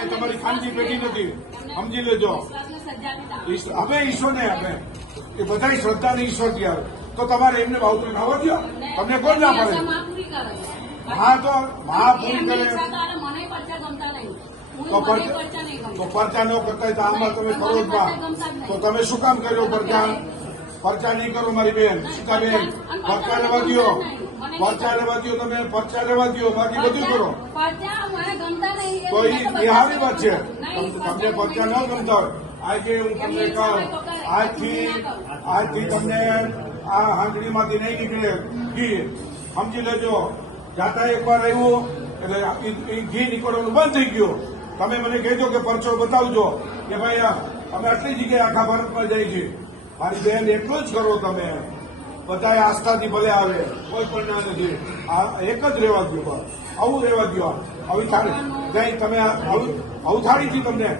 કઈ તમારી ખાનગી પેઢી નથી, સમજી લેજો. હવે ઈશ્વરને આપે એ બધા શ્રદ્ધાને ઈશ્વરથી આવે તો તમારે એમને બાઉતરી ખાવા દો. તમને કોણ ના પડે? હા તો પૂરી કરે તો પરચા ન કરતા તો આમાં તમે કરો જ ના. તો તમે શું કામ કર્યો પરચા નહીં કરો મારી બેન સીતાબેન? પરચા લેવા દો, પરચા લેવા દો, તમે પરચા લેવા દો, બાકી બધું કરો તો એ સારી વાત છે. તમને પરચા ન ગમતા હોય આજે હું તમને કહું, આજથી તમને આ હાંડણીમાંથી નહીં નીકળે ઘી, સમજી લેજો. જાતા એકવાર આવ્યું એટલે ઘી નીકળવાનું બંધ થઈ ગયું. તમે મને કહેજો કે પરચો બતાવજો કે ભાઈ અમે આટલી જગ્યાએ આખા ભારતમાં જઈ છીએ. મારી બેન એટલું જ કરો તમે. બધા આસ્થાથી ભલે આવે, કોઈ પણ ના નથી. આ એક જ રહેવા દો, આવું રહેવા દો. આવી થાળી તમે આવું થાળીથી તમને